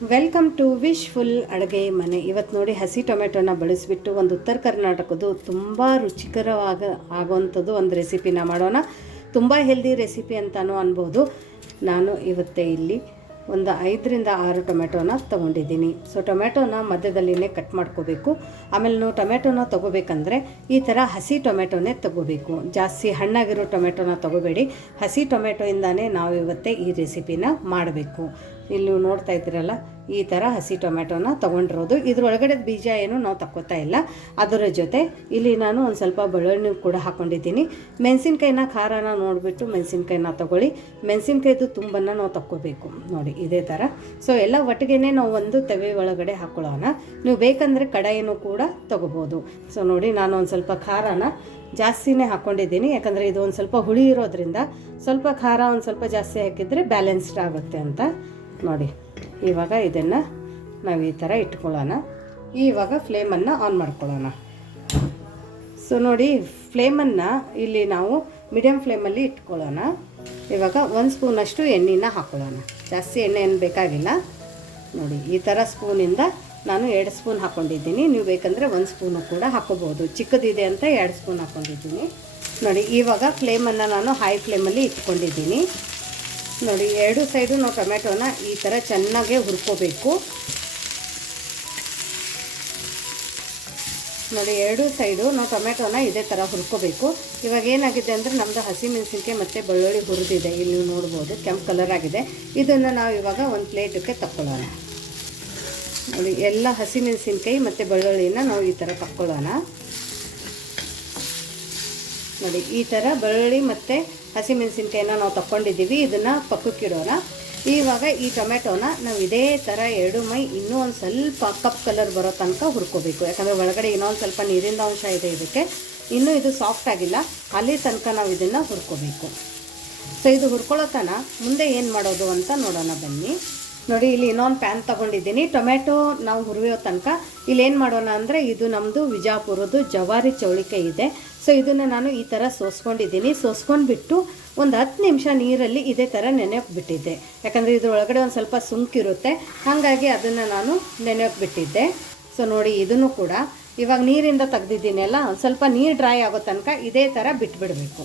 Welcome to wishful ಅಡುಗೆ ಮನೆ. ಇವತ್ತು ನೋಡಿ ಹಸಿ ಟೊಮೆಟೊನ ಬಳಸಿಬಿಟ್ಟು ಒಂದು ಉತ್ತರ ಕರ್ನಾಟಕದ್ದು ತುಂಬ ಆಗುವಂಥದ್ದು ಒಂದು ರೆಸಿಪಿನ ಮಾಡೋಣ. ತುಂಬ ಹೆಲ್ದಿ ರೆಸಿಪಿ ಅಂತಲೂ ಅನ್ಬೋದು. ನಾನು ಇವತ್ತೇ ಇಲ್ಲಿ ಒಂದು 5ರಿಂದ 6 ಟೊಮೆಟೊನ ತೊಗೊಂಡಿದ್ದೀನಿ. ಸೊ ಟೊಮೆಟೊನ ಮಧ್ಯದಲ್ಲಿನೇ ಕಟ್ ಮಾಡ್ಕೋಬೇಕು. ಆಮೇಲೆ ನಾವು ಟೊಮೆಟೊನ ತೊಗೋಬೇಕಂದ್ರೆ ಈ ಥರ ಹಸಿ ಟೊಮೆಟೊನೇ ತೊಗೋಬೇಕು. ಜಾಸ್ತಿ ಹಣ್ಣಾಗಿರೋ ಟೊಮೆಟೊನ ತೊಗೋಬೇಡಿ. ಹಸಿ ಟೊಮೆಟೊಯಿಂದನೇ ನಾವು ಇವತ್ತೇ ಈ ರೆಸಿಪಿನ ಮಾಡಬೇಕು. ಇಲ್ಲಿ ನೀವು ನೋಡ್ತಾ ಇದ್ದೀರಲ್ಲ, ಈ ಥರ ಹಸಿ ಟೊಮೆಟೊನ ತೊಗೊಂಡಿರೋದು. ಇದ್ರೊಳಗಡೆ ಬೀಜ ಏನು ನಾವು ತಕ್ಕೋತಾ ಇಲ್ಲ. ಅದರ ಜೊತೆ ಇಲ್ಲಿ ನಾನು ಒಂದು ಸ್ವಲ್ಪ ಬೆಳ್ಳುಳ್ಳಿ ಕೂಡ ಹಾಕ್ಕೊಂಡಿದ್ದೀನಿ. ಮೆಣಸಿನ್ಕಾಯಿನ ಖಾರನ ನೋಡಿಬಿಟ್ಟು ಮೆಣಸಿನ್ಕಾಯಿನ ತೊಗೊಳ್ಳಿ. ಮೆಣಸಿನ್ಕಾಯ್ದು ತುಂಬನ್ನು ನಾವು ತಕ್ಕೋಬೇಕು ನೋಡಿ ಇದೇ ಥರ. ಸೊ ಎಲ್ಲ ಒಟ್ಟಿಗೆ ನಾವು ಒಂದು ತವೆ ಒಳಗಡೆ ಹಾಕ್ಕೊಳ್ಳೋಣ. ನೀವು ಬೇಕಂದರೆ ಕಡಾಯಿನೂ ಕೂಡ ತೊಗೋಬೋದು. ಸೊ ನೋಡಿ ನಾನು ಒಂದು ಸ್ವಲ್ಪ ಖಾರನ ಜಾಸ್ತಿನೇ ಹಾಕ್ಕೊಂಡಿದ್ದೀನಿ. ಯಾಕಂದರೆ ಇದು ಒಂದು ಸ್ವಲ್ಪ ಹುಳಿ ಇರೋದ್ರಿಂದ ಸ್ವಲ್ಪ ಖಾರ ಒಂದು ಸ್ವಲ್ಪ ಜಾಸ್ತಿ ಹಾಕಿದರೆ ಬ್ಯಾಲೆನ್ಸ್ಡ್ ಆಗುತ್ತೆ ಅಂತ ನೋಡಿ. ಇವಾಗ ಇದನ್ನು ನಾವು ಈ ಥರ ಇಟ್ಕೊಳ್ಳೋಣ. ಇವಾಗ ಫ್ಲೇಮನ್ನು ಆನ್ ಮಾಡ್ಕೊಳ್ಳೋಣ. ಸೊ ನೋಡಿ ಫ್ಲೇಮನ್ನು ಇಲ್ಲಿ ನಾವು ಮೀಡಿಯಮ್ ಫ್ಲೇಮಲ್ಲಿ ಇಟ್ಕೊಳ್ಳೋಣ. ಇವಾಗ 1 ಸ್ಪೂನಷ್ಟು ಎಣ್ಣೆನ ಹಾಕ್ಕೊಳ್ಳೋಣ. ಜಾಸ್ತಿ ಎಣ್ಣೆ ಏನು ಬೇಕಾಗಿಲ್ಲ ನೋಡಿ. ಈ ಥರ ಸ್ಪೂನಿಂದ ನಾನು 2 ಸ್ಪೂನ್ ಹಾಕ್ಕೊಂಡಿದ್ದೀನಿ. ನೀವು ಬೇಕಂದರೆ 1 ಸ್ಪೂನು ಕೂಡ ಹಾಕ್ಕೋಬೋದು. ಚಿಕ್ಕದಿದೆ ಅಂತ 2 ಸ್ಪೂನ್ ಹಾಕ್ಕೊಂಡಿದ್ದೀನಿ ನೋಡಿ. ಇವಾಗ ಫ್ಲೇಮನ್ನು ನಾನು ಹೈ ಫ್ಲೇಮಲ್ಲಿ ಇಟ್ಕೊಂಡಿದ್ದೀನಿ ನೋಡಿ. 2 ಸೈಡು ನಾವು ಟೊಮೆಟೊನ ಈ ಥರ ಚೆನ್ನಾಗೆ ಹುರ್ಕೋಬೇಕು ನೋಡಿ. 2 ಸೈಡು ನಾವು ಟೊಮೆಟೊನ ಇದೇ ಥರ ಹುರ್ಕೋಬೇಕು. ಇವಾಗ ಏನಾಗಿದೆ ಅಂದರೆ ನಮ್ಮದು ಹಸಿಮೆಣಸಿನ್ಕಾಯಿ ಮತ್ತು ಬೆಳ್ಳುಳ್ಳಿ ಹುರಿದಿದೆ. ಇಲ್ಲಿ ನೀವು ನೋಡ್ಬೋದು ಕೆಂಪು ಕಲರ್ ಆಗಿದೆ. ಇದನ್ನು ನಾವು ಇವಾಗ ಒಂದು ಪ್ಲೇಟಕ್ಕೆ ತಕ್ಕೊಳ್ಳೋಣ ನೋಡಿ. ಎಲ್ಲ ಹಸಿಮೆಣಸಿನ್ಕಾಯಿ ಮತ್ತು ಬೆಳ್ಳುಳ್ಳಿನ ನಾವು ಈ ಥರ ತಕ್ಕೊಳ್ಳೋಣ ನೋಡಿ. ಈ ಥರ ಬೆಳ್ಳುಳ್ಳಿ ಮತ್ತು ಹಸಿಮೆಣಸಿನ್ಕಾಯಿನ ನಾವು ತಕ್ಕೊಂಡಿದ್ದೀವಿ. ಇದನ್ನು ಪಕ್ಕಕ್ಕಿಡೋಣ. ಇವಾಗ ಈ ಟೊಮೆಟೊನ ನಾವು ಇದೇ ಥರ 2 ಮೈ ಇನ್ನೂ ಒಂದು ಸ್ವಲ್ಪ ಕಪ್ ಕಲರ್ ಬರೋ ತನಕ ಹುರ್ಕೋಬೇಕು. ಯಾಕಂದರೆ ಒಳಗಡೆ ಇನ್ನೊಂದು ಸ್ವಲ್ಪ ನೀರಿನ ಅಂಶ ಇದೆ ಇದಕ್ಕೆ. ಇನ್ನೂ ಇದು ಸಾಫ್ಟ್ ಆಗಿಲ್ಲ. ಅಲ್ಲಿ ತನಕ ನಾವು ಇದನ್ನು ಹುರ್ಕೋಬೇಕು. ಸೊ ಇದು ಹುರ್ಕೊಳ್ಳೋ ತನಕ ಮುಂದೆ ಏನು ಮಾಡೋದು ಅಂತ ನೋಡೋಣ ಬನ್ನಿ ನೋಡಿ. ಇಲ್ಲಿ ಇನ್ನೊಂದು ಪ್ಯಾನ್ ತೊಗೊಂಡಿದ್ದೀನಿ. ಟೊಮೆಟೊ ನಾವು ಹುರಿಯೋ ತನಕ ಇಲ್ಲೇನು ಮಾಡೋಣ ಅಂದರೆ ಇದು ನಮ್ಮದು ವಿಜಾಪುರದ್ದು ಜವಾರಿ ಚೌಳಿಕಾಯಿ ಇದೆ. ಸೊ ಇದನ್ನು ನಾನು ಈ ಥರ ಸೋಸ್ಕೊಂಡಿದ್ದೀನಿ. ಸೋಸ್ಕೊಂಡ್ಬಿಟ್ಟು ಒಂದು 10 ನಿಮಿಷ ನೀರಲ್ಲಿ ಇದೇ ಥರ ನೆನೆಯೋಕೆ ಬಿಟ್ಟಿದ್ದೆ. ಯಾಕಂದರೆ ಇದ್ರೊಳಗಡೆ ಒಂದು ಸ್ವಲ್ಪ ಸುಂಕಿರುತ್ತೆ, ಹಾಗಾಗಿ ಅದನ್ನು ನಾನು ನೆನೆಯೋಕೆ ಬಿಟ್ಟಿದ್ದೆ. ಸೊ ನೋಡಿ ಇದನ್ನು ಕೂಡ ಇವಾಗ ನೀರಿಂದ ತೆಗ್ದಿದ್ದೀನಲ್ಲ, ಒಂದು ಸ್ವಲ್ಪ ನೀರು ಡ್ರೈ ಆಗೋ ತನಕ ಇದೇ ಥರ ಬಿಟ್ಬಿಡಬೇಕು.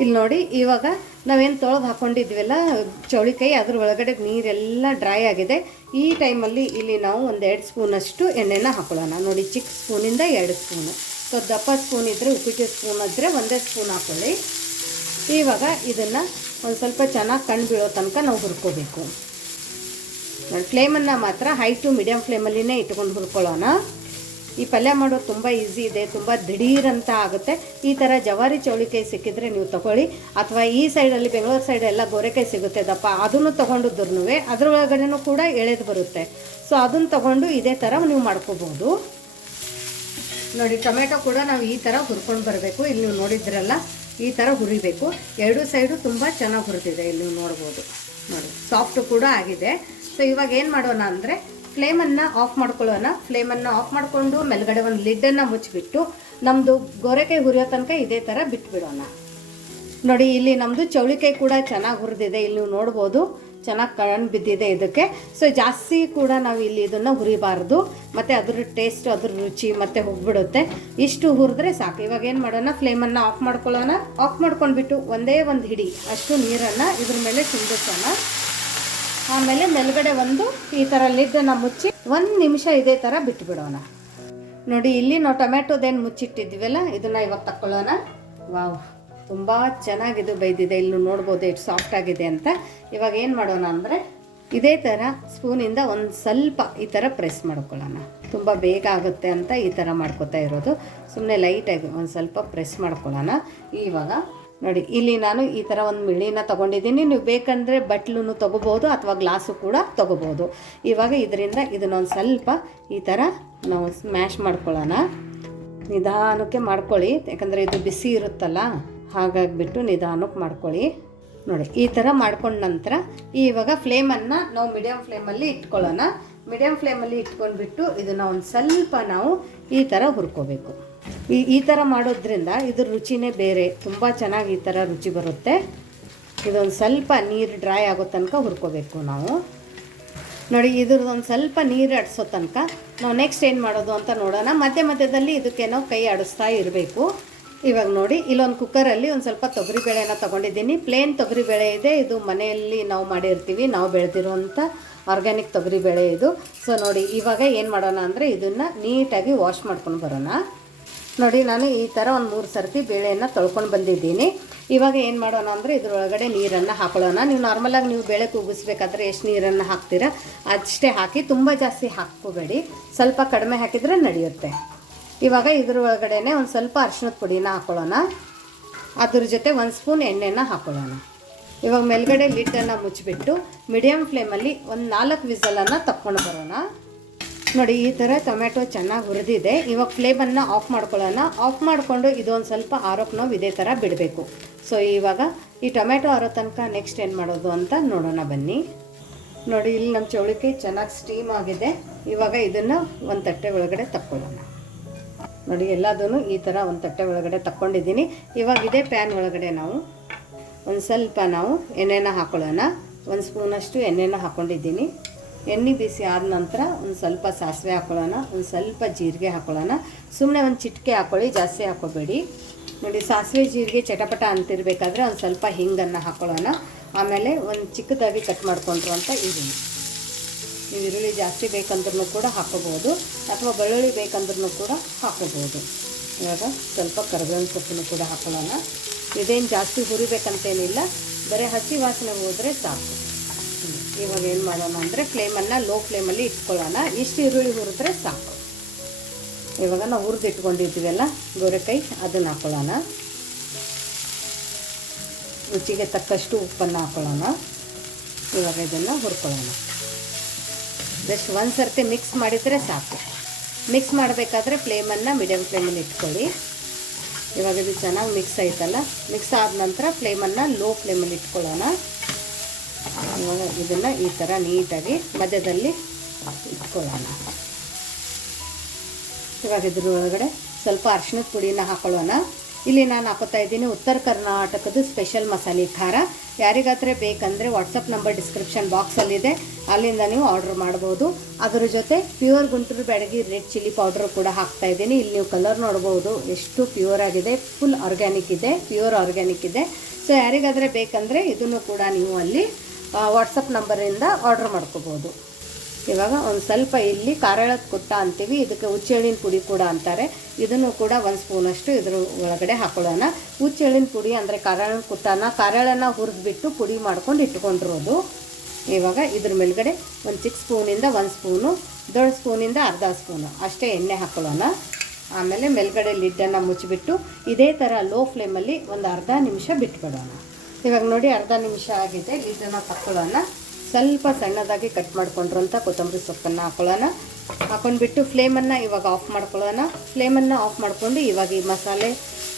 ಇಲ್ಲಿ ನೋಡಿ ಇವಾಗ ನಾವೇನು ತೊಳೆದು ಹಾಕ್ಕೊಂಡಿದ್ವಲ್ಲ ಚೌಳಿಕಾಯಿ, ಅದ್ರ ಒಳಗಡೆ ನೀರೆಲ್ಲ ಡ್ರೈ ಆಗಿದೆ. ಈ ಟೈಮಲ್ಲಿ ಇಲ್ಲಿ ನಾವು ಒಂದು 2 ಸ್ಪೂನಷ್ಟು ಎಣ್ಣೆನ ಹಾಕೊಳ್ಳೋಣ ನೋಡಿ. ಚಿಕ್ಕ ಸ್ಪೂನಿಂದ 2 ಸ್ಪೂನು. ಸೊ ದಪ್ಪ ಸ್ಪೂನ್ ಇದ್ದರೆ, ಉಪ್ಪಿಟ್ಟು ಸ್ಪೂನ್ ಇದ್ದರೆ 1 ಸ್ಪೂನ್ ಹಾಕ್ಕೊಳ್ಳಿ. ಇವಾಗ ಇದನ್ನು ಒಂದು ಸ್ವಲ್ಪ ಚೆನ್ನಾಗಿ ಕಣ್ಣು ಬೀಳೋ ತನಕ ನಾವು ಹುರ್ಕೋಬೇಕು ನೋಡಿ. ಫ್ಲೇಮನ್ನು ಮಾತ್ರ ಹೈ ಟು ಮೀಡಿಯಮ್ ಫ್ಲೇಮಲ್ಲಿನೇ ಇಟ್ಕೊಂಡು ಹುರ್ಕೊಳ್ಳೋಣ. ಈ ಪಲ್ಯ ಮಾಡೋದು ತುಂಬ ಈಸಿ ಇದೆ, ತುಂಬ ದಿಢೀರಂತ ಆಗುತ್ತೆ. ಈ ಥರ ಜವಾರಿ ಚೌಳಿಕಾಯಿ ಸಿಕ್ಕಿದ್ರೆ ನೀವು ತೊಗೊಳ್ಳಿ. ಅಥವಾ ಈ ಸೈಡಲ್ಲಿ ಬೆಂಗಳೂರು ಸೈಡೆಲ್ಲ ಗೋರೆಕಾಯಿ ಸಿಗುತ್ತೆ ದಪ್ಪ, ಅದನ್ನು ತೊಗೊಂಡಿದ್ರು ಅದರೊಳಗಡೆನೂ ಕೂಡ ಎಳೆದು ಬರುತ್ತೆ. ಸೊ ಅದನ್ನು ತೊಗೊಂಡು ಇದೇ ಥರ ನೀವು ಮಾಡ್ಕೋಬೋದು ನೋಡಿ. ಟೊಮೆಟೊ ಕೂಡ ನಾವು ಈ ಥರ ಹುರ್ಕೊಂಡು ಬರಬೇಕು. ಇಲ್ಲಿ ನೀವು ನೋಡಿದ್ರಲ್ಲ, ಈ ಥರ ಹುರಿಬೇಕು. 2 ಸೈಡು ತುಂಬ ಚೆನ್ನಾಗಿ ಹುರಿದಿದೆ. ಇಲ್ಲಿ ನೀವು ನೋಡ್ಬೋದು ನೋಡಿ, ಸಾಫ್ಟು ಕೂಡ ಆಗಿದೆ. ಸೊ ಇವಾಗ ಏನು ಮಾಡೋಣ ಅಂದರೆ ಫ್ಲೇಮನ್ನು ಆಫ್ ಮಾಡ್ಕೊಳ್ಳೋಣ. ಫ್ಲೇಮನ್ನು ಆಫ್ ಮಾಡಿಕೊಂಡು ಮೇಲ್ಗಡೆ ಒಂದು ಲಿಡ್ಡನ್ನು ಮುಚ್ಚಿಬಿಟ್ಟು ನಮ್ಮದು ಗೋರೆಕಾಯಿ ಹುರಿಯೋ ತನಕ ಇದೇ ಥರ ಬಿಟ್ಬಿಡೋಣ ನೋಡಿ. ಇಲ್ಲಿ ನಮ್ಮದು ಚೌಳಿಕಾಯಿ ಕೂಡ ಚೆನ್ನಾಗಿ ಹುರಿದಿದೆ. ಇಲ್ಲಿ ನೀವು ನೋಡ್ಬೋದು ಚೆನ್ನಾಗಿ ಕಣ್ಣು ಬಿದ್ದಿದೆ ಇದಕ್ಕೆ. ಸೊ ಜಾಸ್ತಿ ಕೂಡ ನಾವು ಇಲ್ಲಿ ಇದನ್ನು ಹುರಿಬಾರ್ದು, ಮತ್ತು ಅದ್ರ ಟೇಸ್ಟ್, ಅದ್ರ ರುಚಿ ಮತ್ತು ಹೋಗ್ಬಿಡುತ್ತೆ. ಇಷ್ಟು ಹುರಿದ್ರೆ ಸಾಕು. ಇವಾಗ ಏನು ಮಾಡೋಣ, ಫ್ಲೇಮನ್ನು ಆಫ್ ಮಾಡ್ಕೊಳ್ಳೋಣ. ಆಫ್ ಮಾಡ್ಕೊಂಡ್ಬಿಟ್ಟು ಒಂದೇ ಒಂದು ಹಿಡಿ ಅಷ್ಟು ನೀರನ್ನು ಇದ್ರ ಮೇಲೆ ಚಿಂದಿಸೋಣ. ಆಮೇಲೆ ಮೇಲ್ಗಡೆ ಒಂದು ಈ ಥರ ಲಿಡ್ಡನ್ನು ಮುಚ್ಚಿ 1 ನಿಮಿಷ ಇದೇ ಥರ ಬಿಟ್ಟುಬಿಡೋಣ ನೋಡಿ. ಇಲ್ಲಿ ನಾವು ಟೊಮೆಟೊದೇನು ಮುಚ್ಚಿಟ್ಟಿದ್ದೀವಲ್ಲ, ಇದನ್ನು ಇವಾಗ ತಕ್ಕೊಳ್ಳೋಣ. ವಾವ್, ತುಂಬ ಚೆನ್ನಾಗಿದು ಬೈದಿದೆ. ಇಲ್ಲಿ ನೋಡ್ಬೋದು ಎಷ್ಟು ಸಾಫ್ಟ್ ಆಗಿದೆ ಅಂತ. ಇವಾಗ ಏನು ಮಾಡೋಣ ಅಂದರೆ ಇದೇ ಥರ ಸ್ಪೂನಿಂದ ಒಂದು ಸ್ವಲ್ಪ ಈ ಥರ ಪ್ರೆಸ್ ಮಾಡ್ಕೊಳ್ಳೋಣ. ತುಂಬ ಬೇಗ ಆಗುತ್ತೆ ಅಂತ ಈ ಥರ ಮಾಡ್ಕೊತಾ ಇರೋದು. ಸುಮ್ಮನೆ ಲೈಟಾಗಿ ಒಂದು ಸ್ವಲ್ಪ ಪ್ರೆಸ್ ಮಾಡ್ಕೊಳ್ಳೋಣ. ಇವಾಗ ನೋಡಿ ಇಲ್ಲಿ ನಾನು ಈ ಥರ ಒಂದು ಮಿಳಿನ ತೊಗೊಂಡಿದ್ದೀನಿ. ನೀವು ಬೇಕಂದರೆ ಬಟ್ಲೂ ತೊಗೋಬೋದು ಅಥವಾ ಗ್ಲಾಸು ಕೂಡ ತೊಗೋಬೋದು. ಇವಾಗ ಇದರಿಂದ ಇದನ್ನೊಂದು ಸ್ವಲ್ಪ ಈ ಥರ ನಾವು ಸ್ಮ್ಯಾಶ್ ಮಾಡ್ಕೊಳ್ಳೋಣ. ನಿಧಾನಕ್ಕೆ ಮಾಡ್ಕೊಳ್ಳಿ, ಯಾಕಂದರೆ ಇದು ಬಿಸಿ ಇರುತ್ತಲ್ಲ, ಹಾಗಾಗಿಬಿಟ್ಟು ನಿಧಾನಕ್ಕೆ ಮಾಡ್ಕೊಳ್ಳಿ ನೋಡಿ. ಈ ಥರ ಮಾಡ್ಕೊಂಡ ನಂತರ ಇವಾಗ ಫ್ಲೇಮನ್ನು ನಾವು ಮೀಡಿಯಮ್ ಫ್ಲೇಮಲ್ಲಿ ಇಟ್ಕೊಳ್ಳೋಣ. ಮೀಡಿಯಮ್ ಫ್ಲೇಮಲ್ಲಿ ಇಟ್ಕೊಂಡ್ಬಿಟ್ಟು ಇದನ್ನು ಒಂದು ಸ್ವಲ್ಪ ನಾವು ಈ ಥರ ಹುರ್ಕೋಬೇಕು. ಈ ಥರ ಮಾಡೋದ್ರಿಂದ ಇದ್ರ ರುಚಿನೇ ಬೇರೆ, ತುಂಬ ಚೆನ್ನಾಗಿ ಈ ಥರ ರುಚಿ ಬರುತ್ತೆ. ಇದೊಂದು ಸ್ವಲ್ಪ ನೀರು ಡ್ರೈ ಆಗೋ ತನಕ ಹುರ್ಕೋಬೇಕು ನಾವು. ನೋಡಿ ಇದ್ರದ್ದು ಒಂದು ಸ್ವಲ್ಪ ನೀರು ಆಡಿಸೋ ತನಕ ನಾವು ನೆಕ್ಸ್ಟ್ ಏನು ಮಾಡೋದು ಅಂತ ನೋಡೋಣ. ಮಧ್ಯದಲ್ಲಿ ಇದಕ್ಕೆ ನಾವು ಕೈ ಆಡಿಸ್ತಾ ಇರಬೇಕು. ಇವಾಗ ನೋಡಿ ಇಲ್ಲೊಂದು ಕುಕ್ಕರಲ್ಲಿ ಒಂದು ಸ್ವಲ್ಪ ತೊಗರಿಬೇಳೆನ ತೊಗೊಂಡಿದ್ದೀನಿ. ಪ್ಲೇನ್ ತೊಗರಿಬೇಳೆ ಇದೆ, ಇದು ಮನೆಯಲ್ಲಿ ನಾವು ಮಾಡಿರ್ತೀವಿ, ನಾವು ಬೆಳೆದಿರುವಂಥ ಆರ್ಗ್ಯಾನಿಕ್ ತೊಗರಿಬೇಳೆ ಇದು. ಸೊ ನೋಡಿ ಇವಾಗ ಏನು ಮಾಡೋಣ ಅಂದರೆ ಇದನ್ನು ನೀಟಾಗಿ ವಾಶ್ ಮಾಡ್ಕೊಂಡು ಬರೋಣ. ನೋಡಿ ನಾನು ಈ ಥರ ಒಂದು 3 ಸರ್ತಿ ಬೇಳೆಯನ್ನು ತೊಳ್ಕೊಂಡು ಬಂದಿದ್ದೀನಿ. ಇವಾಗ ಏನು ಮಾಡೋಣ ಅಂದರೆ ಇದ್ರೊಳಗಡೆ ನೀರನ್ನು ಹಾಕೊಳ್ಳೋಣ. ನೀವು ನಾರ್ಮಲಾಗಿ ನೀವು ಬೇಳೆ ಕೂಗಿಸ್ಬೇಕಾದ್ರೆ ಎಷ್ಟು ನೀರನ್ನು ಹಾಕ್ತೀರಾ ಅಷ್ಟೇ ಹಾಕಿ, ತುಂಬ ಜಾಸ್ತಿ ಹಾಕ್ಕೋಬೇಡಿ, ಸ್ವಲ್ಪ ಕಡಿಮೆ ಹಾಕಿದರೆ ನಡೆಯುತ್ತೆ. ಇವಾಗ ಇದ್ರ ಒಳಗಡೆ ಒಂದು ಸ್ವಲ್ಪ ಅರಿಶಿಣದ ಪುಡಿನ ಹಾಕೊಳ್ಳೋಣ. ಅದ್ರ ಜೊತೆ 1 ಸ್ಪೂನ್ ಎಣ್ಣೆನ ಹಾಕೊಳ್ಳೋಣ. ಇವಾಗ ಮೇಲ್ಗಡೆ ಲಿಡ್ಡನ್ನು ಮುಚ್ಚಿಬಿಟ್ಟು ಮೀಡಿಯಮ್ ಫ್ಲೇಮಲ್ಲಿ ಒಂದು 4 ವಿಸಲನ್ನು ತಕ್ಕೊಂಡು ಬರೋಣ. ನೋಡಿ ಈ ಥರ ಟೊಮೆಟೊ ಚೆನ್ನಾಗಿ ಹುರಿದಿದೆ. ಇವಾಗ ಫ್ಲೇಮನ್ನು ಆಫ್ ಮಾಡ್ಕೊಳ್ಳೋಣ. ಆಫ್ ಮಾಡಿಕೊಂಡು ಇದೊಂದು ಸ್ವಲ್ಪ ಆರೋಕ್ಕೆ ನಾವು ಇದೇ ಥರ ಬಿಡಬೇಕು. ಸೊ ಇವಾಗ ಈ ಟೊಮೆಟೊ ಆರೋ ತನಕ ನೆಕ್ಸ್ಟ್ ಏನು ಮಾಡೋದು ಅಂತ ನೋಡೋಣ ಬನ್ನಿ. ನೋಡಿ ಇಲ್ಲಿ ನಮ್ಮ ಚೌಳಿಕಾಯಿ ಚೆನ್ನಾಗಿ ಸ್ಟೀಮ್ ಆಗಿದೆ. ಇವಾಗ ಇದನ್ನು ಒಂದು ತಟ್ಟೆ ಒಳಗಡೆ ತಕ್ಕೊಳ್ಳೋಣ. ನೋಡಿ ಎಲ್ಲದೂ ಈ ಥರ ಒಂದು ತಟ್ಟೆ ಒಳಗಡೆ ತಕ್ಕೊಂಡಿದ್ದೀನಿ. ಇವಾಗ ಇದೇ ಪ್ಯಾನ್ ಒಳಗಡೆ ನಾವು ಒಂದು ಸ್ವಲ್ಪ ನಾವು ಎಣ್ಣೆನ ಹಾಕೊಳ್ಳೋಣ. 1 ಸ್ಪೂನಷ್ಟು ಎಣ್ಣೆನ ಹಾಕ್ಕೊಂಡಿದ್ದೀನಿ. ಎಣ್ಣೆ ಬಿಸಿ ಆದ ನಂತರ ಒಂದು ಸ್ವಲ್ಪ ಸಾಸಿವೆ ಹಾಕೊಳ್ಳೋಣ, ಒಂದು ಸ್ವಲ್ಪ ಜೀರಿಗೆ ಹಾಕೊಳ್ಳೋಣ. ಸುಮ್ಮನೆ ಒಂದು ಚಿಟಿಕೆ ಹಾಕ್ಕೊಳ್ಳಿ, ಜಾಸ್ತಿ ಹಾಕ್ಕೋಬೇಡಿ. ನೋಡಿ ಸಾಸಿವೆ ಜೀರಿಗೆ ಚಟಪಟ ಅಂತಿರಬೇಕಾದ್ರೆ ಒಂದು ಸ್ವಲ್ಪ ಹಿಂಗನ್ನು ಹಾಕ್ಕೊಳ್ಳೋಣ. ಆಮೇಲೆ ಒಂದು ಚಿಕ್ಕದಾಗಿ ಕಟ್ ಮಾಡಿಕೊಂಡ್ರು ಅಂತ ಈರುಳ್ಳಿ. ನೀವು ಈರುಳ್ಳಿ ಜಾಸ್ತಿ ಬೇಕಂದ್ರೂ ಕೂಡ ಹಾಕೋಬೋದು, ಅಥವಾ ಬೆಳ್ಳುಳ್ಳಿ ಬೇಕಂದ್ರೂ ಕೂಡ ಹಾಕೋಬೋದು. ಇವಾಗ ಸ್ವಲ್ಪ ಕರಿಬೇವಿನ ಸೊಪ್ಪನ್ನು ಕೂಡ ಹಾಕೊಳ್ಳೋಣ. ಇದೇನು ಜಾಸ್ತಿ ಹುರಿಬೇಕಂತೇನಿಲ್ಲ, ಬರೀ ಹಸಿ ವಾಸನೆ ಹೋದರೆ ಸಾಕು. ಇವಾಗ ಏನು ಮಾಡೋಣ ಅಂದರೆ ಫ್ಲೇಮನ್ನು ಲೋ ಫ್ಲೇಮಲ್ಲಿ ಇಟ್ಕೊಳ್ಳೋಣ. ಇಷ್ಟು ಈರುಳ್ಳಿ ಹುರಿದ್ರೆ ಸಾಕು. ಇವಾಗ ನಾವು ಹುರಿದಿಟ್ಕೊಂಡಿದ್ದೀವಲ್ಲ ಗೋರೆಕಾಯಿ, ಅದನ್ನು ಹಾಕ್ಕೊಳ್ಳೋಣ. ರುಚಿಗೆ ತಕ್ಕಷ್ಟು ಉಪ್ಪನ್ನು ಹಾಕ್ಕೊಳ್ಳೋಣ. ಇವಾಗ ಇದನ್ನು ಹುರ್ಕೊಳ್ಳೋಣ. ಜಸ್ಟ್ ಒಂದು ಸರ್ತಿ ಮಿಕ್ಸ್ ಮಾಡಿದರೆ ಸಾಕು. ಮಿಕ್ಸ್ ಮಾಡಬೇಕಾದ್ರೆ ಫ್ಲೇಮನ್ನು ಮೀಡಿಯಮ್ ಫ್ಲೇಮಲ್ಲಿ ಇಟ್ಕೊಳ್ಳಿ. ಇವಾಗ ಇದು ಚೆನ್ನಾಗಿ ಮಿಕ್ಸ್ ಆಯ್ತಲ್ಲ, ಮಿಕ್ಸ್ ಆದ ನಂತರ ಫ್ಲೇಮನ್ನು ಲೋ ಫ್ಲೇಮಲ್ಲಿ ಇಟ್ಕೊಳ್ಳೋಣ. ಇವಾಗ ಇದನ್ನು ಈ ಥರ ನೀಟಾಗಿ ಮಧ್ಯದಲ್ಲಿ ಇಟ್ಕೊಳ್ಳೋಣ. ಇವಾಗ ಇದ್ರ ಒಳಗಡೆ ಸ್ವಲ್ಪ ಅರಿಶಿಣದ ಪುಡಿನ ಹಾಕೊಳ್ಳೋಣ. ಇಲ್ಲಿ ನಾನು ಹಾಕೋತಾ ಇದ್ದೀನಿ ಉತ್ತರ ಕರ್ನಾಟಕದ ಸ್ಪೆಷಲ್ ಮಸಾಲೆ ಖಾರ. ಯಾರಿಗಾದರೆ ಬೇಕಂದರೆ ವಾಟ್ಸಪ್ ನಂಬರ್ ಡಿಸ್ಕ್ರಿಪ್ಷನ್ ಬಾಕ್ಸಲ್ಲಿದೆ, ಅಲ್ಲಿಂದ ನೀವು ಆರ್ಡ್ರ್ ಮಾಡ್ಬೋದು. ಅದರ ಜೊತೆ pure Guntur Byadgi red chilli powder ಕೂಡ ಹಾಕ್ತಾಯಿದ್ದೀನಿ. ಇಲ್ಲಿ ನೀವು ಕಲರ್ ನೋಡ್ಬೋದು ಎಷ್ಟು ಪ್ಯೂರ್ ಆಗಿದೆ, ಫುಲ್ ಆರ್ಗ್ಯಾನಿಕ್ ಇದೆ, ಪ್ಯೂರ್ ಆರ್ಗ್ಯಾನಿಕ್ ಇದೆ. ಸೊ ಯಾರಿಗಾದರೆ ಬೇಕಂದರೆ ಇದನ್ನು ಕೂಡ ನೀವು ಅಲ್ಲಿ ವಾಟ್ಸಪ್ ನಂಬರಿಂದ ಆರ್ಡ್ರ್ ಮಾಡ್ಕೋಬೋದು. ಇವಾಗ ಒಂದು ಸ್ವಲ್ಪ ಇಲ್ಲಿ ಕಾರೆಳದ ಕುಟ್ಟ ಅಂತೀವಿ, ಇದಕ್ಕೆ ಹುಚ್ಚೆಳ್ಳಿನ ಪುಡಿ ಕೂಡ ಅಂತಾರೆ. ಇದನ್ನು ಕೂಡ 1 ಸ್ಪೂನಷ್ಟು ಇದ್ರ ಒಳಗಡೆ ಹಾಕೊಳ್ಳೋಣ. ಹುಚ್ಚೆಳ್ಳಿನ ಪುಡಿ ಅಂದರೆ ಕಾರೆಳನ ಕುಟ್ಟನ, ಕಾರೆಳನ್ನು ಹುರಿದ್ಬಿಟ್ಟು ಪುಡಿ ಮಾಡ್ಕೊಂಡು ಇಟ್ಕೊಂಡಿರೋದು. ಇವಾಗ ಇದ್ರ ಮೇಲ್ಗಡೆ ಒಂದು ಚಿಕ್ಕ ಸ್ಪೂನಿಂದ 1 ಸ್ಪೂನು, ದೊಡ್ಡ ಸ್ಪೂನಿಂದ ಅರ್ಧ ಸ್ಪೂನು ಅಷ್ಟೇ ಎಣ್ಣೆ ಹಾಕೊಳ್ಳೋಣ. ಆಮೇಲೆ ಮೇಲ್ಗಡೆ ಲಿಡ್ಡನ್ನು ಮುಚ್ಚಿಬಿಟ್ಟು ಇದೇ ಥರ ಲೋ ಫ್ಲೇಮಲ್ಲಿ ಒಂದು ಅರ್ಧ ನಿಮಿಷ ಬಿಟ್ಬಿಡೋಣ. ಇವಾಗ ನೋಡಿ ಅರ್ಧ ನಿಮಿಷ ಆಗಿದೆ, ಲಿಡ್ಡನ್ನು ತಕ್ಕೊಳ್ಳೋಣ. ಸ್ವಲ್ಪ ಸಣ್ಣದಾಗಿ ಕಟ್ ಮಾಡ್ಕೊಂಡ್ರಂಥ ಕೊತ್ತಂಬರಿ ಸೊಪ್ಪನ್ನು ಹಾಕೊಳ್ಳೋಣ. ಹಾಕೊಂಡ್ಬಿಟ್ಟು ಫ್ಲೇಮನ್ನು ಇವಾಗ ಆಫ್ ಮಾಡ್ಕೊಳ್ಳೋಣ. ಫ್ಲೇಮನ್ನು ಆಫ್ ಮಾಡಿಕೊಂಡು ಇವಾಗ ಈ ಮಸಾಲೆ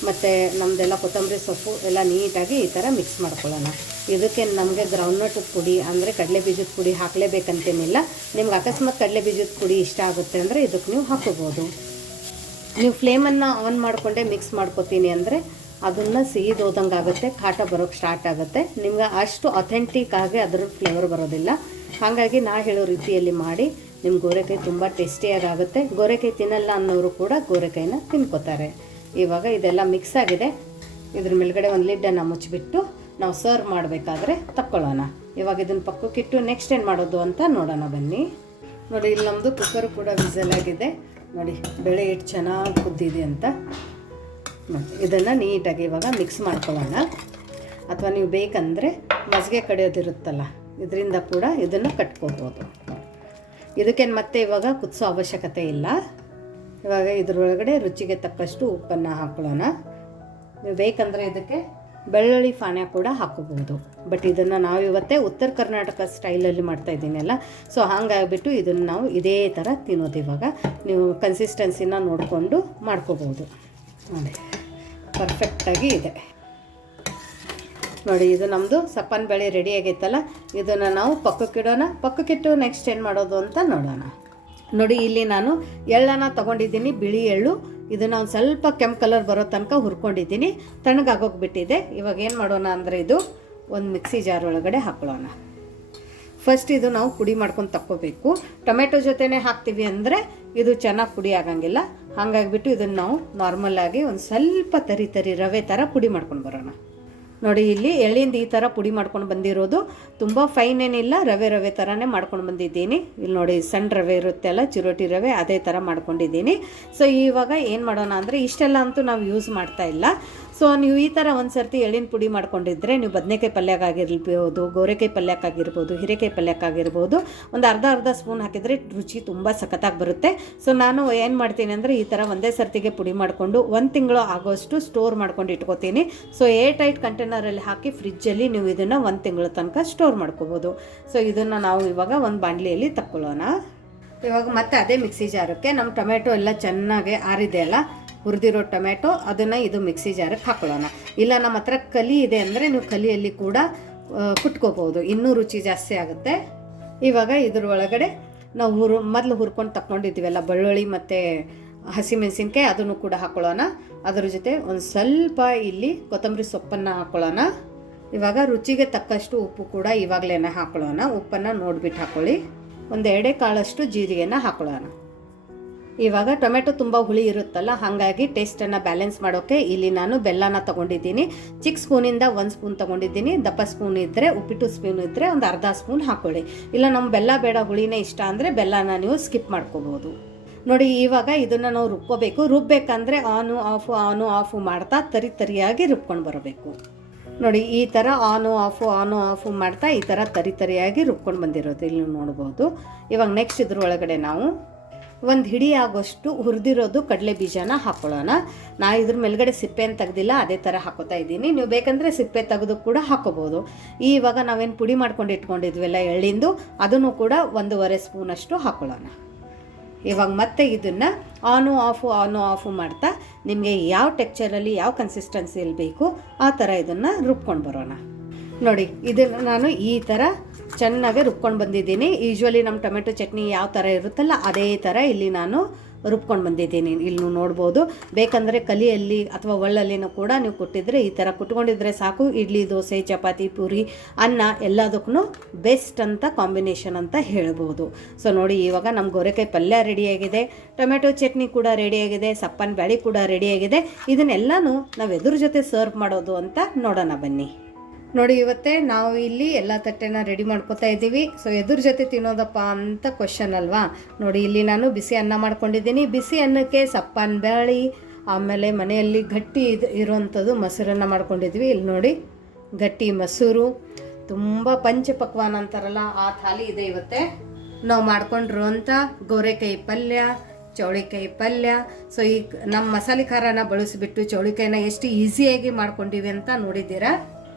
ಮತ್ತು ನಮ್ಮದೆಲ್ಲ ಕೊತ್ತಂಬರಿ ಸೊಪ್ಪು ಎಲ್ಲ ನೀಟಾಗಿ ಈ ಥರ ಮಿಕ್ಸ್ ಮಾಡ್ಕೊಳ್ಳೋಣ. ಇದಕ್ಕೆ ನಮಗೆ ಗ್ರೌಂಡ್ನಟ್ ಪುಡಿ ಅಂದರೆ ಕಡಲೆ ಬೀಜದ ಪುಡಿ ಹಾಕಲೇಬೇಕಂತೇನಿಲ್ಲ. ನಿಮ್ಗೆ ಅಕಸ್ಮಾತ್ ಕಡಲೆ ಬೀಜದ ಪುಡಿ ಇಷ್ಟ ಆಗುತ್ತೆ ಅಂದರೆ ಇದಕ್ಕೆ ನೀವು ಹಾಕೋಬೋದು. ನೀವು ಫ್ಲೇಮನ್ನು ಆನ್ ಮಾಡಿಕೊಂಡೇ ಮಿಕ್ಸ್ ಮಾಡ್ಕೋತೀನಿ ಅಂದರೆ ಅದನ್ನು ಸಿಹಿದೋದಂಗೆ ಆಗುತ್ತೆ, ಖಾಟ ಬರೋಕ್ಕೆ ಸ್ಟಾರ್ಟ್ ಆಗುತ್ತೆ. ನಿಮ್ಗೆ ಅಷ್ಟು ಅಥೆಂಟಿಕ್ ಆಗಿ ಅದರ ಫ್ಲೇವರ್ ಬರೋದಿಲ್ಲ. ಹಾಗಾಗಿ ನಾ ಹೇಳೋ ರೀತಿಯಲ್ಲಿ ಮಾಡಿ ನಿಮ್ಮ ಗೋರೆಕಾಯಿ ತುಂಬ ಟೇಸ್ಟಿಯಾಗಿ ಆಗುತ್ತೆ. ಗೋರೆಕಾಯಿ ತಿನ್ನಲ್ಲ ಅನ್ನೋರು ಕೂಡ ಗೋರೆಕಾಯಿನ ತಿನ್ಕೋತಾರೆ. ಇವಾಗ ಇದೆಲ್ಲ ಮಿಕ್ಸ್ ಆಗಿದೆ. ಇದ್ರ ಮೇಲ್ಗಡೆ ಒಂದು ಲಿಡ್ಡನ್ನು ಮುಚ್ಚಿಬಿಟ್ಟು ನಾವು ಸರ್ವ್ ಮಾಡಬೇಕಾದ್ರೆ ತಕ್ಕೊಳ್ಳೋಣ. ಇವಾಗ ಇದನ್ನು ಪಕ್ಕಕ್ಕಿಟ್ಟು ನೆಕ್ಸ್ಟ್ ಏನು ಮಾಡೋದು ಅಂತ ನೋಡೋಣ ಬನ್ನಿ. ನೋಡಿ ಇಲ್ಲಿ ನಮ್ಮದು ಕುಕ್ಕರ್ ಕೂಡ ವಿಸಲ್ ಆಗಿದೆ. ನೋಡಿ ಬೇಳೆ ಎಷ್ಟು ಚೆನ್ನಾಗಿ ಕುದ್ದಿದೆ ಅಂತ. ಇದನ್ನು ನೀಟಾಗಿ ಇವಾಗ ಮಿಕ್ಸ್ ಮಾಡ್ಕೊಳ್ಳೋಣ. ಅಥವಾ ನೀವು ಬೇಕಂದರೆ ಮಜ್ಜಿಗೆ ಕಡಿಯೋದಿರುತ್ತಲ್ಲ, ಇದರಿಂದ ಕೂಡ ಇದನ್ನು ಕಟ್ಕೋಬೋದು. ಇದಕ್ಕೇನು ಮತ್ತೆ ಇವಾಗ ಕುದಿಸೋ ಅವಶ್ಯಕತೆ ಇಲ್ಲ. ಇವಾಗ ಇದರೊಳಗಡೆ ರುಚಿಗೆ ತಕ್ಕಷ್ಟು ಉಪ್ಪನ್ನು ಹಾಕೊಳ್ಳೋಣ. ನೀವು ಬೇಕಂದರೆ ಇದಕ್ಕೆ ಬೆಳ್ಳುಳ್ಳಿ ಪಾನ್ಯ ಕೂಡ ಹಾಕೋಬೋದು. ಬಟ್ ಇದನ್ನು ನಾವು ಇವತ್ತೇ ಉತ್ತರ ಕರ್ನಾಟಕ ಸ್ಟೈಲಲ್ಲಿ ಮಾಡ್ತಾಯಿದ್ದೀನಲ್ಲ, ಸೊ ಹಾಗಾಗಿಬಿಟ್ಟು ಇದನ್ನು ನಾವು ಇದೇ ಥರ ತಿನ್ನೋದು. ಇವಾಗ ನೀವು ಕನ್ಸಿಸ್ಟೆನ್ಸಿನ ನೋಡಿಕೊಂಡು ಮಾಡ್ಕೋಬೋದು. ನೋಡಿ ಪರ್ಫೆಕ್ಟಾಗಿ ಇದೆ. ನೋಡಿ ಇದು ನಮ್ಮದು ಸಪ್ಪನ ಬೇಳೆ ರೆಡಿ ಆಗೈತಲ್ಲ, ಇದನ್ನು ನಾವು ಪಕ್ಕಕ್ಕಿಡೋಣ. ಪಕ್ಕಕ್ಕಿಟ್ಟು ನೆಕ್ಸ್ಟ್ ಏನು ಮಾಡೋದು ಅಂತ ನೋಡೋಣ. ನೋಡಿ ಇಲ್ಲಿ ನಾನು ಎಳ್ಳನ್ನು ತೊಗೊಂಡಿದ್ದೀನಿ, ಬಿಳಿ ಎಳ್ಳು. ಇದನ್ನು ಒಂದು ಸ್ವಲ್ಪ ಕೆಂಪು ಕಲರ್ ಬರೋ ತನಕ ಹುರ್ಕೊಂಡಿದ್ದೀನಿ, ತಣ್ಣಗಾಗೋಗ್ಬಿಟ್ಟಿದೆ. ಇವಾಗ ಏನು ಮಾಡೋಣ ಅಂದರೆ ಇದು ಒಂದು ಮಿಕ್ಸಿ ಜಾರ್ ಒಳಗಡೆ ಹಾಕೊಳ್ಳೋಣ. ಫಸ್ಟ್ ಇದು ನಾವು ಪುಡಿ ಮಾಡ್ಕೊಂಡು ತಕ್ಕೋಬೇಕು. ಟೊಮೆಟೊ ಜೊತೆನೇ ಹಾಕ್ತೀವಿ ಅಂದರೆ ಇದು ಚೆನ್ನಾಗಿ ಪುಡಿ ಆಗಂಗಿಲ್ಲ. ಹಾಗಾಗಿಬಿಟ್ಟು ಇದನ್ನು ನಾವು ನಾರ್ಮಲಾಗಿ ಒಂದು ಸ್ವಲ್ಪ ತರಿ ರವೆ ಥರ ಪುಡಿ ಮಾಡ್ಕೊಂಡು ಬರೋಣ. ನೋಡಿ ಇಲ್ಲಿ ಎಳ್ಳಿಂದ ಈ ಥರ ಪುಡಿ ಮಾಡ್ಕೊಂಡು ಬಂದಿರೋದು, ತುಂಬ ಫೈನ್ ಏನಿಲ್ಲ, ರವೆ ಥರನೇ ಮಾಡ್ಕೊಂಡು ಬಂದಿದ್ದೀನಿ. ಇಲ್ಲಿ ನೋಡಿ ಸಣ್ಣ ರವೆ ಇರುತ್ತೆ ಅಲ್ಲ, ಚಿರೋಟಿ ರವೆ, ಅದೇ ಥರ ಮಾಡ್ಕೊಂಡಿದ್ದೀನಿ. ಸೊ ಇವಾಗ ಏನು ಮಾಡೋಣ ಅಂದರೆ, ಇಷ್ಟೆಲ್ಲ ಅಂತೂ ನಾವು ಯೂಸ್ ಮಾಡ್ತಾ ಇಲ್ಲ. ಸೊ ನೀವು ಈ ಥರ ಒಂದು ಸರ್ತಿ ಎಳ್ಳಿನ ಪುಡಿ ಮಾಡ್ಕೊಂಡಿದ್ರೆ ನೀವು ಬದನೆಕಾಯಿ ಪಲ್ಯಕ್ಕಾಗಿರ್ಬೋದು, ಗೋರೆಕಾಯಿ ಪಲ್ಯಕ್ಕಾಗಿರ್ಬೋದು, ಹೀರೆಕಾಯಿ ಪಲ್ಯಕ್ಕಾಗಿರ್ಬೋದು, ಒಂದು ಅರ್ಧ ಸ್ಪೂನ್ ಹಾಕಿದರೆ ರುಚಿ ತುಂಬ ಸಖತ್ತಾಗಿ ಬರುತ್ತೆ. ಸೊ ನಾನು ಏನು ಮಾಡ್ತೀನಿ ಅಂದರೆ, ಈ ಥರ ಒಂದೇ ಸರ್ತಿಗೆ ಪುಡಿ ಮಾಡಿಕೊಂಡು 1 ತಿಂಗಳು ಆಗೋಷ್ಟು ಸ್ಟೋರ್ ಮಾಡ್ಕೊಂಡು ಇಟ್ಕೋತೀನಿ. ಸೊ ಏರ್ ಟೈಟ್ ಕಂಟೈನರಲ್ಲಿ ಹಾಕಿ ಫ್ರಿಜ್ಜಲ್ಲಿ ನೀವು ಇದನ್ನು 1 ತಿಂಗಳ ತನಕ ಸ್ಟೋರ್ ಮಾಡ್ಕೋಬೋದು. ಸೊ ಇದನ್ನು ನಾವು ಇವಾಗ ಒಂದು ಬಾಣಲಿಯಲ್ಲಿ ತಕ್ಕೊಳ್ಳೋಣ. ಇವಾಗ ಮತ್ತೆ ಅದೇ ಮಿಕ್ಸಿ ಜಾರಕ್ಕೆ ನಮ್ಮ ಟೊಮೆಟೊ ಎಲ್ಲ ಚೆನ್ನಾಗಿ ಆರಿದೆ ಅಲ್ಲ, ಹುರಿದಿರೋ ಟೊಮೆಟೊ, ಅದನ್ನು ಇದು ಮಿಕ್ಸಿ ಜಾರಕ್ಕೆ ಹಾಕೊಳ್ಳೋಣ. ಇಲ್ಲ ನಮ್ಮ ಹತ್ರ ಕಲಿ ಇದೆ ಅಂದರೆ ನೀವು ಕಲಿಯಲ್ಲಿ ಕೂಡ ಕುಟ್ಕೋಬೋದು, ಇನ್ನೂ ರುಚಿ ಜಾಸ್ತಿ ಆಗುತ್ತೆ. ಇವಾಗ ಇದ್ರ ಒಳಗಡೆ ನಾವು ಮೊದಲು ಹುರ್ಕೊಂಡು ತಗೊಂಡಿದ್ದೀವಲ್ಲ ಬೆಳ್ಳುಳ್ಳಿ ಮತ್ತು ಹಸಿಮೆಣಸಿನ್ಕಾಯಿ, ಅದನ್ನು ಕೂಡ ಹಾಕೊಳ್ಳೋಣ. ಅದ್ರ ಜೊತೆ ಒಂದು ಸ್ವಲ್ಪ ಇಲ್ಲಿ ಕೊತ್ತಂಬರಿ ಸೊಪ್ಪನ್ನು ಹಾಕೊಳ್ಳೋಣ. ಇವಾಗ ರುಚಿಗೆ ತಕ್ಕಷ್ಟು ಉಪ್ಪು ಕೂಡ ಇವಾಗಲೇ ಹಾಕೊಳ್ಳೋಣ. ಉಪ್ಪನ್ನು ನೋಡಿಬಿಟ್ಟು ಹಾಕ್ಕೊಳ್ಳಿ. ಒಂದು 2 ಕಾಳಷ್ಟು ಜೀರಿಗೆನ ಹಾಕೊಳ್ಳೋಣ. ಇವಾಗ ಟೊಮೆಟೊ ತುಂಬ ಹುಳಿ ಇರುತ್ತಲ್ಲ, ಹಾಗಾಗಿ ಟೇಸ್ಟನ್ನು ಬ್ಯಾಲೆನ್ಸ್ ಮಾಡೋಕ್ಕೆ ಇಲ್ಲಿ ನಾನು ಬೆಲ್ಲನ ತೊಗೊಂಡಿದ್ದೀನಿ. ಚಿಕ್ಕ ಸ್ಪೂನಿಂದ 1 ಸ್ಪೂನ್ ತೊಗೊಂಡಿದ್ದೀನಿ. ದಪ್ಪ ಸ್ಪೂನ್ ಇದ್ದರೆ, ಉಪ್ಪಿಟ್ಟು ಸ್ಪೂನ್ ಇದ್ದರೆ ಒಂದು ಅರ್ಧ ಸ್ಪೂನ್ ಹಾಕ್ಕೊಳ್ಳಿ. ಇಲ್ಲ ನಮ್ಮ ಬೆಲ್ಲ ಬೇಡ, ಹುಳಿನೇ ಇಷ್ಟ ಅಂದರೆ ಬೆಲ್ಲನ ನೀವು ಸ್ಕಿಪ್ ಮಾಡ್ಕೋಬೋದು. ನೋಡಿ ಇವಾಗ ಇದನ್ನು ನಾವು ರುಬ್ಬೇಕಂದ್ರೆ ಆನು ಆಫು ಮಾಡ್ತಾ ತರಿಯಾಗಿ ರುಬ್ಕೊಂಡು ಬರಬೇಕು. ನೋಡಿ ಈ ಥರ ಆನು ಆಫು ಮಾಡ್ತಾ ಈ ಥರ ತರಿಯಾಗಿ ರುಬ್ಕೊಂಡು ಬಂದಿರೋದು ಇಲ್ಲಿ ನೋಡ್ಬೋದು. ಇವಾಗ ನೆಕ್ಸ್ಟ್ ಇದ್ರ ಒಳಗಡೆ ನಾವು ಒಂದು ಹಿಡಿ ಆಗೋಷ್ಟು ಹುರಿದಿರೋದು ಕಡಲೆ ಬೀಜನ ಹಾಕ್ಕೊಳ್ಳೋಣ. ನಾನು ಇದ್ರ ಮೇಲ್ಗಡೆ ಸಿಪ್ಪೆನ ತೆಗೆದಿಲ್ಲ, ಅದೇ ಥರ ಹಾಕೋತಾ ಇದ್ದೀನಿ. ನೀವು ಬೇಕಂದರೆ ಸಿಪ್ಪೆ ತೆಗೆದು ಕೂಡ ಹಾಕೋಬೋದು. ಇವಾಗ ನಾವೇನು ಪುಡಿ ಮಾಡ್ಕೊಂಡು ಇಟ್ಕೊಂಡಿದ್ವಲ್ಲ ಎಳ್ಳಿಂದು, ಅದನ್ನು ಕೂಡ 1.5 ಸ್ಪೂನಷ್ಟು ಹಾಕ್ಕೊಳ್ಳೋಣ. ಇವಾಗ ಮತ್ತೆ ಇದನ್ನು ಆನು ಆಫು ಮಾಡ್ತಾ ನಿಮಗೆ ಯಾವ ಟೆಕ್ಸ್ಚರಲ್ಲಿ ಯಾವ ಕನ್ಸಿಸ್ಟೆನ್ಸಿಯಲ್ಲಿ ಬೇಕು ಆ ಥರ ಇದನ್ನು ರುಬ್ಕೊಂಡು ಬರೋಣ. ನೋಡಿ ಇದನ್ನು ನಾನು ಈ ಥರ ಚೆನ್ನಾಗಿ ರುಬ್ಕೊಂಡು ಬಂದಿದ್ದೀನಿ. ಯೂಶ್ವಲಿ ನಮ್ಮ ಟೊಮೆಟೊ ಚಟ್ನಿ ಯಾವ ಥರ ಇರುತ್ತಲ್ಲ ಅದೇ ಥರ ಇಲ್ಲಿ ನಾನು ರುಬ್ಕೊಂಡು ಬಂದಿದ್ದೀನಿ. ಇಲ್ಲಿ ನೋಡ್ಬೋದು. ಬೇಕಂದರೆ ಕಲಿಯಲ್ಲಿ ಅಥವಾ ಒಳ್ಳಲ್ಲಿನೂ ಕೂಡ ನೀವು ಕೊಟ್ಟಿದ್ರೆ ಈ ಥರ ಕುಟ್ಕೊಂಡಿದ್ರೆ ಸಾಕು. ಇಡ್ಲಿ, ದೋಸೆ, ಚಪಾತಿ, ಪೂರಿ, ಅನ್ನ ಎಲ್ಲದಕ್ಕೂ ಬೆಸ್ಟ್ ಅಂತ ಕಾಂಬಿನೇಷನ್ ಅಂತ ಹೇಳ್ಬೋದು. ಸೊ ನೋಡಿ ಇವಾಗ ನಮ್ಮ ಗೋರೆಕಾಯಿ ಪಲ್ಯ ರೆಡಿಯಾಗಿದೆ, ಟೊಮೆಟೊ ಚಟ್ನಿ ಕೂಡ ರೆಡಿಯಾಗಿದೆ, ಸಪ್ಪನ ಬ್ಯಾಳಿ ಕೂಡ ರೆಡಿಯಾಗಿದೆ. ಇದನ್ನೆಲ್ಲನೂ ನಾವು ಎದುರು ಜೊತೆ ಸರ್ವ್ ಮಾಡೋದು ಅಂತ ನೋಡೋಣ ಬನ್ನಿ. ನೋಡಿ ಇವತ್ತೇ ನಾವು ಇಲ್ಲಿ ಎಲ್ಲ ತಟ್ಟೆನ ರೆಡಿ ಮಾಡ್ಕೊತಾ ಇದ್ದೀವಿ. ಸೊ ಎದುರು ಜೊತೆ ತಿನ್ನೋದಪ್ಪ ಅಂತ ಕ್ವಶನ್ ಅಲ್ವಾ. ನೋಡಿ ಇಲ್ಲಿ ನಾನು ಬಿಸಿ ಅನ್ನ ಮಾಡ್ಕೊಂಡಿದ್ದೀನಿ. ಬಿಸಿ ಅನ್ನಕ್ಕೆ ಸಪ್ಪನ ಬ್ಯಾಳಿ, ಆಮೇಲೆ ಮನೆಯಲ್ಲಿ ಗಟ್ಟಿ ಇರುವಂಥದ್ದು ಮೊಸರನ್ನ ಮಾಡ್ಕೊಂಡಿದ್ವಿ. ಇಲ್ಲಿ ನೋಡಿ ಗಟ್ಟಿ ಮೊಸರು, ತುಂಬ ಪಂಚಪಕ್ವಾನ ಅಂತಾರಲ್ಲ ಆ ಥಾಲಿ ಇದೆ ಇವತ್ತೇ. ನಾವು ಮಾಡ್ಕೊಂಡಿರುವಂಥ ಗೋರೆಕಾಯಿ ಪಲ್ಯ, ಚೌಳಿಕಾಯಿ ಪಲ್ಯ. ಸೊ ಈ ನಮ್ಮ ಮಸಾಲೆ ಖಾರನ ಬಳಸಿಬಿಟ್ಟು ಚೌಳಿಕಾಯಿನ ಎಷ್ಟು ಈಸಿಯಾಗಿ ಮಾಡ್ಕೊಂಡಿವಿ ಅಂತ ನೋಡಿದ್ದೀರಾ.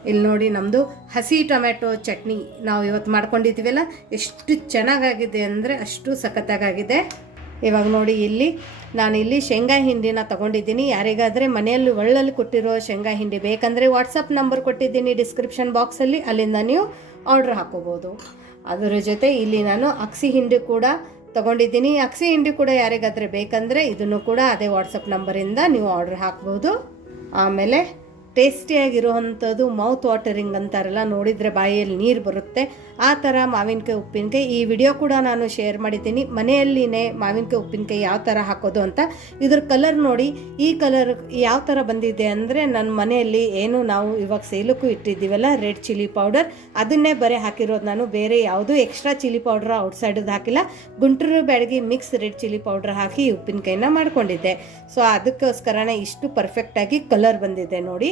ಇಲ್ಲಿ ನೋಡಿ ನಮ್ಮದು ಹಸಿ ಟೊಮೆಟೊ ಚಟ್ನಿ ನಾವು ಇವತ್ತು ಮಾಡ್ಕೊಂಡಿದ್ದೀವಲ್ಲ, ಎಷ್ಟು ಚೆನ್ನಾಗಾಗಿದೆ ಅಂದರೆ ಅಷ್ಟು ಸಖತ್ತಾಗಿದೆ. ಇವಾಗ ನೋಡಿ ಇಲ್ಲಿ ನಾನಿಲ್ಲಿ ಶೇಂಗಾ ಹಿಂಡಿನ ತೊಗೊಂಡಿದ್ದೀನಿ. ಯಾರಿಗಾದರೆ ಮನೆಯಲ್ಲಿ ಒಳ್ಳಲ್ಲಿ ಕೊಟ್ಟಿರೋ ಶೇಂಗಾ ಹಿಂಡಿ ಬೇಕಂದರೆ ವಾಟ್ಸಪ್ ನಂಬರ್ ಕೊಟ್ಟಿದ್ದೀನಿ ಡಿಸ್ಕ್ರಿಪ್ಷನ್ ಬಾಕ್ಸಲ್ಲಿ, ಅಲ್ಲಿಂದ ನೀವು ಆರ್ಡ್ರ್ ಹಾಕೋಬೋದು. ಅದರ ಜೊತೆ ಇಲ್ಲಿ ನಾನು ಅಕ್ಸಿ ಹಿಂಡಿ ಕೂಡ ತೊಗೊಂಡಿದ್ದೀನಿ. ಅಕ್ಸಿ ಹಿಂಡಿ ಕೂಡ ಯಾರಿಗಾದರೆ ಬೇಕಂದರೆ ಇದನ್ನು ಕೂಡ ಅದೇ ವಾಟ್ಸಪ್ ನಂಬರಿಂದ ನೀವು ಆರ್ಡ್ರ್ ಹಾಕ್ಬೋದು. ಆಮೇಲೆ ಟೇಸ್ಟಿಯಾಗಿರುವಂಥದ್ದು ಮೌತ್ ವಾಟರಿಂಗ್ ಅಂತಾರಲ್ಲ, ನೋಡಿದರೆ ಬಾಯಲ್ಲಿ ನೀರು ಬರುತ್ತೆ ಆ ಥರ ಮಾವಿನಕಾಯಿ ಉಪ್ಪಿನಕಾಯಿ. ಈ ವಿಡಿಯೋ ಕೂಡ ನಾನು ಶೇರ್ ಮಾಡಿದ್ದೀನಿ, ಮನೆಯಲ್ಲಿನೇ ಮಾವಿನಕಾಯಿ ಉಪ್ಪಿನಕಾಯಿ ಯಾವ ಥರ ಹಾಕೋದು ಅಂತ. ಇದ್ರ ಕಲರ್ ನೋಡಿ, ಈ ಕಲರ್ ಯಾವ ಥರ ಬಂದಿದೆ ಅಂದರೆ ನನ್ನ ಮನೆಯಲ್ಲಿ ಏನು ನಾವು ಇವಾಗ ಸೇಲಕ್ಕೂ ಇಟ್ಟಿದ್ದೀವಲ್ಲ ರೆಡ್ ಚಿಲ್ಲಿ ಪೌಡರ್, ಅದನ್ನೇ ಬರೀ ಹಾಕಿರೋದು ನಾನು. ಬೇರೆ ಯಾವುದೂ ಎಕ್ಸ್ಟ್ರಾ ಚಿಲ್ಲಿ ಪೌಡ್ರ್ ಔಟ್ಸೈಡದ್ದು ಹಾಕಿಲ್ಲ. Guntur Byadgi mix red chilli powder ಹಾಕಿ ಉಪ್ಪಿನಕಾಯಿನ ಮಾಡ್ಕೊಂಡಿದ್ದೆ. ಸೊ ಅದಕ್ಕೋಸ್ಕರನೇ ಇಷ್ಟು ಪರ್ಫೆಕ್ಟಾಗಿ ಕಲರ್ ಬಂದಿದೆ ನೋಡಿ.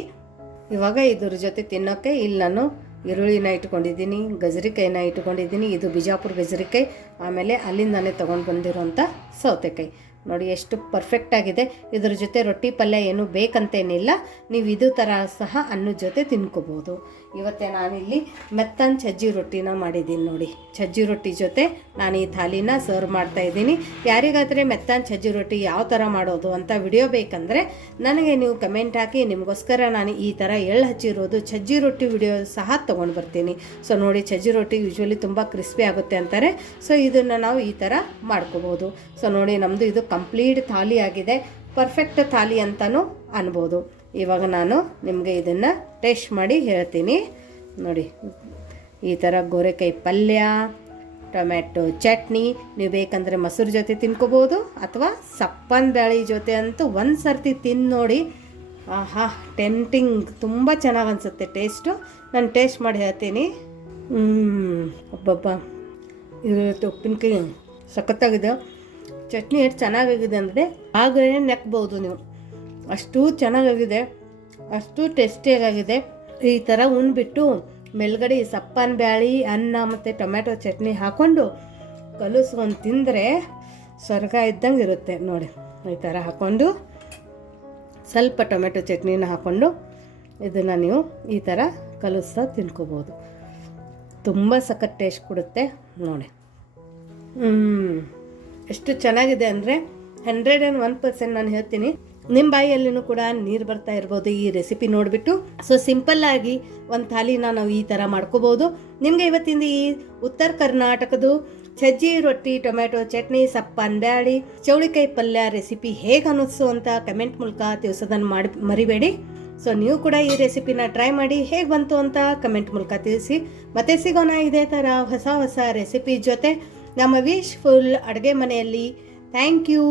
ಇವಾಗ ಇದ್ರ ಜೊತೆ ತಿನ್ನೋಕ್ಕೆ ಇಲ್ಲಿ ನಾನು ಈರುಳ್ಳಿನ ಇಟ್ಕೊಂಡಿದ್ದೀನಿ, ಗಜರಿಕಾಯಿನ ಇಟ್ಕೊಂಡಿದ್ದೀನಿ. ಇದು ಬಿಜಾಪುರ ಗಜರಿಕಾಯಿ. ಆಮೇಲೆ ಅಲ್ಲಿಂದಾನೇ ತೊಗೊಂಡು ಬಂದಿರೋಂಥ ಸೌತೆಕಾಯಿ. ನೋಡಿ ಎಷ್ಟು ಪರ್ಫೆಕ್ಟಾಗಿದೆ. ಇದ್ರ ಜೊತೆ ರೊಟ್ಟಿ ಪಲ್ಯ ಏನು ಬೇಕಂತೇನಿಲ್ಲ, ನೀವು ಇದು ಥರ ಸಹ ಅನ್ನದ ಜೊತೆ ತಿನ್ಕೋಬೋದು. ಇವತ್ತೇ ನಾನಿಲ್ಲಿ ಮೆತ್ತನ ಸಜ್ಜಿ ರೊಟ್ಟಿನ ಮಾಡಿದ್ದೀನಿ ನೋಡಿ. ಸಜ್ಜಿ ರೊಟ್ಟಿ ಜೊತೆ ನಾನು ಈ ಥಾಲಿನ ಸರ್ವ್ ಮಾಡ್ತಾಯಿದ್ದೀನಿ. ಯಾರಿಗಾದರೆ ಮೆತ್ತನ ಸಜ್ಜಿ ರೊಟ್ಟಿ ಯಾವ ಥರ ಮಾಡೋದು ಅಂತ ವಿಡಿಯೋ ಬೇಕಂದರೆ ನನಗೆ ನೀವು ಕಮೆಂಟ್ ಹಾಕಿ, ನಿಮಗೋಸ್ಕರ ನಾನು ಈ ಥರ ಎಳ್ಳು ಹಚ್ಚಿರೋದು ಸಜ್ಜಿ ರೊಟ್ಟಿ ವಿಡಿಯೋ ಸಹ ತೊಗೊಂಡು ಬರ್ತೀನಿ. ಸೊ ನೋಡಿ ಸಜ್ಜಿ ರೊಟ್ಟಿ ಯೂಶ್ವಲಿ ತುಂಬ ಕ್ರಿಸ್ಪಿ ಆಗುತ್ತೆ ಅಂತಾರೆ. ಸೊ ಇದನ್ನು ನಾವು ಈ ಥರ ಮಾಡ್ಕೋಬೋದು. ಸೊ ನೋಡಿ ನಮ್ಮದು ಇದು ಕಂಪ್ಲೀಟ್ ಥಾಲಿ ಆಗಿದೆ, ಪರ್ಫೆಕ್ಟ್ ಥಾಲಿ ಅಂತಲೂ ಅನ್ಬೋದು. ಇವಾಗ ನಾನು ನಿಮಗೆ ಇದನ್ನು ಟೇಸ್ಟ್ ಮಾಡಿ ಹೇಳ್ತೀನಿ. ನೋಡಿ ಈ ಥರ ಗೋರೆಕಾಯಿ ಪಲ್ಯ, ಟೊಮೆಟೊ ಚಟ್ನಿ, ನೀವು ಬೇಕಂದರೆ ಮೊಸರು ಜೊತೆ ತಿನ್ಕೋಬೋದು ಅಥವಾ ಸಪ್ಪನ ಬ್ಯಾಳಿ ಜೊತೆ ಅಂತೂ ಒಂದು ಸರ್ತಿ ತಿಂದು ನೋಡಿ. ಆಹಾ, ಟೆಂಪ್ಟಿಂಗ್, ತುಂಬ ಚೆನ್ನಾಗಿ ಅನಿಸುತ್ತೆ ಟೇಸ್ಟು. ನಾನು ಟೇಸ್ಟ್ ಮಾಡಿ ಹೇಳ್ತೀನಿ. ಒಬ್ಬೊಬ್ಬ ಇದು ಉಪ್ಪಿನಕಾಯಿ ಸಖತ್ತಾಗಿದೆ. ಚಟ್ನಿ ಎಷ್ಟು ಚೆನ್ನಾಗಾಗಿದೆ ಅಂದರೆ ಆಗಲೇ ನೆಕ್ಬೋದು ನೀವು, ಅಷ್ಟು ಚೆನ್ನಾಗಾಗಿದೆ, ಅಷ್ಟು ಟೇಸ್ಟಿಯಾಗಿದೆ. ಈ ಥರ ಉಣ್ಬಿಟ್ಟು ಮೇಲ್ಗಡೆ ಸಪ್ಪನ ಬ್ಯಾಳಿ, ಅನ್ನ ಮತ್ತು ಟೊಮೆಟೊ ಚಟ್ನಿ ಹಾಕ್ಕೊಂಡು ಕಲಿಸ್ಕೊಂಡು ತಿಂದರೆ ಸ್ವರ್ಗ ಇದ್ದಂಗೆ ಇರುತ್ತೆ ನೋಡಿ. ಈ ಥರ ಹಾಕ್ಕೊಂಡು ಸ್ವಲ್ಪ ಟೊಮೆಟೊ ಚಟ್ನಿನ ಹಾಕ್ಕೊಂಡು ಇದನ್ನು ನೀವು ಈ ಥರ ಕಲಿಸ್ತಾ ತಿನ್ಕೋಬೋದು. ತುಂಬ ಸಖತ್ ಟೇಸ್ಟ್ ಕೊಡುತ್ತೆ ನೋಡಿ. ಎಷ್ಟು ಚೆನ್ನಾಗಿದೆ ಅಂದರೆ 101% ನಾನು ಹೇಳ್ತೀನಿ. ನಿಮ್ಮ ಬಾಯಿಯಲ್ಲಿನೂ ಕೂಡ ನೀರು ಬರ್ತಾ ಇರ್ಬೋದು ಈ ರೆಸಿಪಿ ನೋಡಿಬಿಟ್ಟು. ಸೊ ಸಿಂಪಲ್ಲಾಗಿ ಒಂದು ಥಾಲಿನ ನಾವು ಈ ಥರ ಮಾಡ್ಕೋಬೋದು. ನಿಮಗೆ ಇವತ್ತಿಂದ ಈ ಉತ್ತರ ಕರ್ನಾಟಕದ ಸಜ್ಜಿ ರೊಟ್ಟಿ, ಟೊಮೆಟೊ ಚಟ್ನಿ, ಸಪ್ಪನ ಬ್ಯಾಳಿ, ಚೌಳಿಕಾಯಿ ಪಲ್ಯ ರೆಸಿಪಿ ಹೇಗೆ ಅನ್ನಿಸ್ತು ಅಂತ ಕಮೆಂಟ್ ಮೂಲಕ ತಿಳಿಸೋದನ್ನು ಮರಿಬೇಡಿ. ಸೊ ನೀವು ಕೂಡ ಈ ರೆಸಿಪಿನ ಟ್ರೈ ಮಾಡಿ ಹೇಗೆ ಬಂತು ಅಂತ ಕಮೆಂಟ್ ಮೂಲಕ ತಿಳಿಸಿ. ಮತ್ತೆ ಸಿಗೋಣ ಇದೇ ಥರ ಹೊಸ ರೆಸಿಪಿ ಜೊತೆ ನಮ್ಮ ವಿಶ್ಫುಲ್ ಅಡುಗೆ ಮನೆಯಲ್ಲಿ. Thank you.